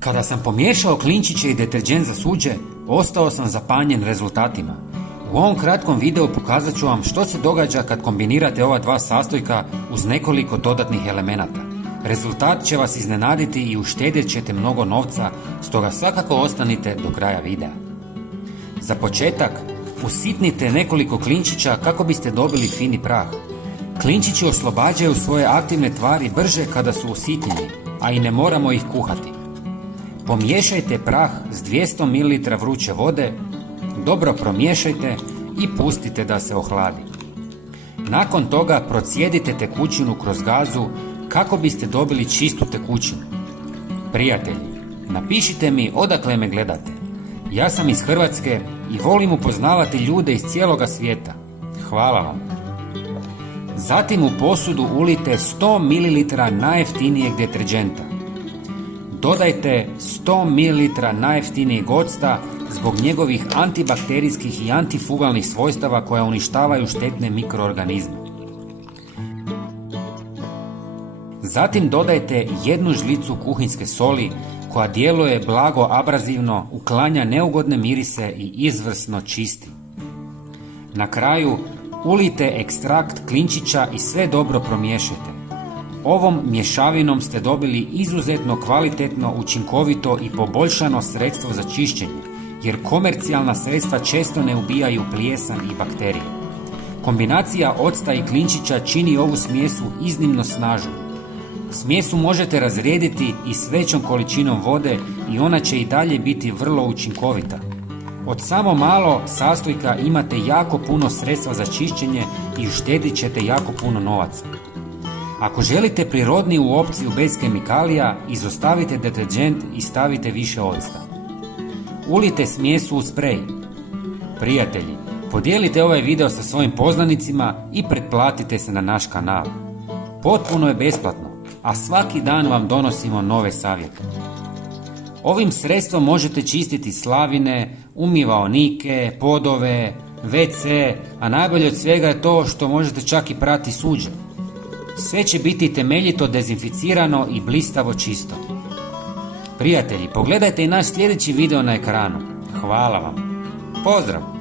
Kada sam pomiješao klinčiće i deterđent za suđe, ostao sam zapanjen rezultatima. U ovom kratkom videu pokazat ću vam što se događa kad kombinirate ova dva sastojka uz nekoliko dodatnih elemenata. Rezultat će vas iznenaditi i uštedjet ćete mnogo novca, stoga svakako ostanite do kraja videa. Za početak, usitnite nekoliko klinčića kako biste dobili fini prah. Klinčići oslobađaju svoje aktivne tvari brže kada su usitnjeni, a i ne moramo ih kuhati. Pomiješajte prah s 200 ml vruće vode, dobro promiješajte i pustite da se ohladi. Nakon toga procijedite tekućinu kroz gazu kako biste dobili čistu tekućinu. Prijatelji, napišite mi odakle me gledate. Ja sam iz Hrvatske i volim upoznavati ljude iz cijeloga svijeta. Hvala vam. Zatim u posudu ulijte 100 ml najjeftinijeg deterđenta. Dodajte 100 ml najjeftinijeg octa zbog njegovih antibakterijskih i antifugalnih svojstava koja uništavaju štetne mikroorganizme. Zatim dodajte 1 žlicu kuhinjske soli koja djeluje blago abrazivno, uklanja neugodne mirise i izvrsno čisti. Na kraju ulijte ekstrakt klinčića i sve dobro promiješajte. Ovom mješavinom ste dobili izuzetno kvalitetno, učinkovito i poboljšano sredstvo za čišćenje, jer komercijalna sredstva često ne ubijaju plijesan i bakterije. Kombinacija octa i klinčića čini ovu smjesu iznimno snažnu. Smjesu možete razrijediti i s većom količinom vode i ona će i dalje biti vrlo učinkovita. Od samo malo sastojka imate jako puno sredstva za čišćenje i uštedit ćete jako puno novaca. Ako želite prirodniju opciju bez kemikalija, izostavite deterđent i stavite više octa. Ulijte smjesu u sprej. Prijatelji, podijelite ovaj video sa svojim poznanicima i pretplatite se na naš kanal. Potpuno je besplatno, a svaki dan vam donosimo nove savjete. Ovim sredstvom možete čistiti slavine, umivaonike, podove, WC, a najbolje od svega je to što možete čak i prati suđe. Sve će biti temeljito dezinficirano i blistavo čisto. Prijatelji, pogledajte i naš sljedeći video na ekranu. Hvala vam. Pozdrav!